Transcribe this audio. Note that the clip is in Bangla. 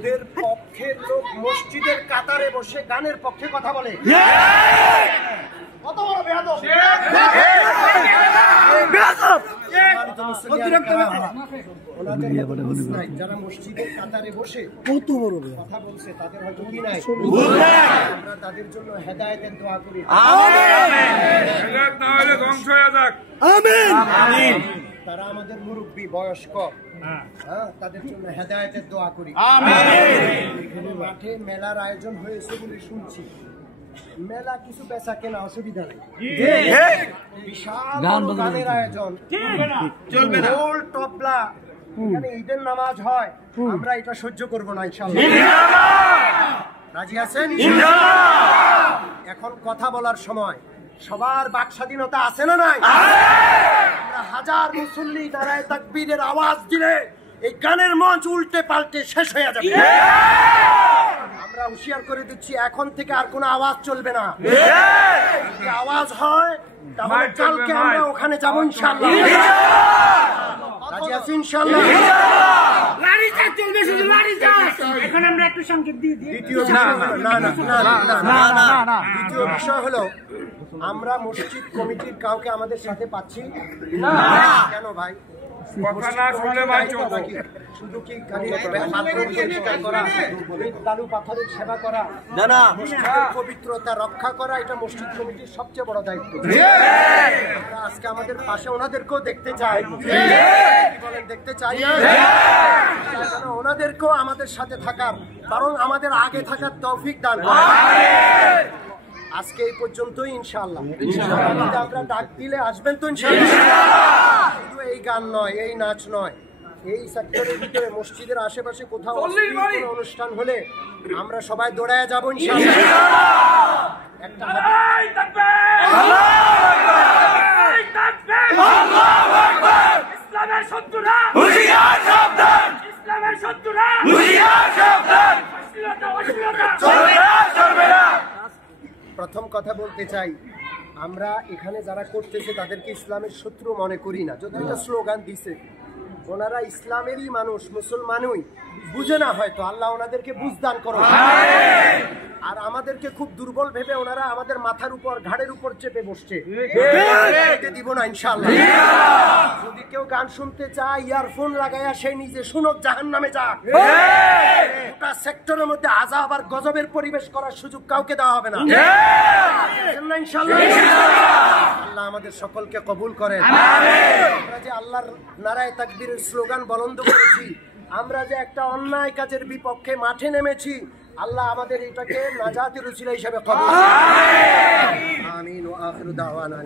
ওদের পক্ষের লোক মসজিদের কাতারে বসে গানের পক্ষে কথা বলে। কত বড় বেয়াদব! যারা মসজিদের কাতারে বসে কত বড় কথা বলছে তাদের হয়তো কি নাই, আমরা তাদের জন্য হেদায়েতের দোয়া করি। তারা আমাদের মুরব্বী বয়স্ক, তাদের জন্য হেদায়েতের দোয়া করি। এখানে মাঠে মেলার আয়োজন হয়েছে বলে শুনছি। মেলা কিছু বেচা কেনা অসুবিধা নেই, বিশাল গানের আয়োজন চলবে, ঢোল তবলা, এখানে ঈদের নামাজ হয়, আমরা এটা সহ্য করব না ইনশাআল্লাহ। রাজি আছেন? এখন কথা বলার সময়, সবার বাক স্বাধীনতা আছে না নাই? আমরা হাজার মুসল্লি নারায়ে তাকবীরের আওয়াজ দিলে এই গানের মঞ্চ উল্টে পাল্টে শেষ হয়ে যাবে। আমরা হুঁশিয়ার করে দিচ্ছি, এখন থেকে আর কোনো আওয়াজ চলবে না। যদি আওয়াজ হয় তাহলে কালকে আমরা ওখানে যাবো ইনশাআল্লাহ। রাজি আছি ইনশাআল্লাহ? লাড়ি চাষ চলবে, শুধু লাড়ি চাষ। এখন আমরা একটু সংকেত দিয়ে দিই। দ্বিতীয় বিষয় হলো, আমরা মসজিদ কমিটির কাউকে আমাদের সাথে পাচ্ছি না। কেন ভাই? শুধু কি বালু পাথরের সেবা করা না, মসজিদের পবিত্রতা রক্ষা করা এটা মসজিদ কমিটির সবচেয়ে বড় দায়িত্ব। আমরা আজকে আমাদের পাশে ওনাদেরকেও দেখতে চাই, বলেন দেখতে চাই না? ওনাদেরকেও আমাদের সাথে থাকার, বরং আমাদের আগে থাকার তৌফিক দান করেন। আজকে এই পর্যন্তই ইনশাআল্লাহ। আমরা ডাক দিলে আসবেন তো ইনশাআল্লাহ? শুধু এই গান নয়, এই নাচ নয়, এই সেক্টরের ভিতরে মসজিদের আশেপাশে কোথাও অনুষ্ঠান হলে আমরা সবাই দৌড়ায় যাবো ইনশাআল্লাহ। একটা ইসলামের শত্রুরা হুঁশিয়ার সাবধান, ইসলামের শত্রুরা হুঁশিয়ার সাবধান, চলবে না, চলবে না। প্রথম কথা বলতে চাই, আমরা এখানে যারা করতেছে তাদেরকে ইসলামের শত্রু মনে করি না। যদি একটা স্লোগান দিছে, ওনারা ইসলামেরই মানুষ, মুসলমানই, বুঝে না হয়তো, আল্লাহ ওনাদেরকে বুঝদান করো। আর আমাদেরকে খুব দুর্বল ভেবে ওনারা আমাদের মাথার উপর, ঘাড়ের উপর চেপে বসছে, দিব না ইনশাআল্লাহ। যদি কেউ গান শুনতে চায়, ইয়ারফোন লাগাইয়া সে নিজে শুনক, জাহান্নামে যাক। গোটা সেক্টরের মধ্যে আযাব আর গজবের পরিবেশ করার সুযোগ কাউকে দেওয়া হবে না ইনশাআল্লাহ। আল্লাহ আমাদের সকলকে কবুল করেন। আমরা যে আল্লাহর নারায়ে তাকবীরের স্লোগান বলন্দ করেছি, আমরা যে একটা অন্যায় কাজের বিপক্ষে মাঠে নেমেছি, আল্লাহ আমাদের এটাকে নাজাতের উসিলা হিসেবে কবুল করুন। আমিন ওয়া আখিরু দাওয়ানা।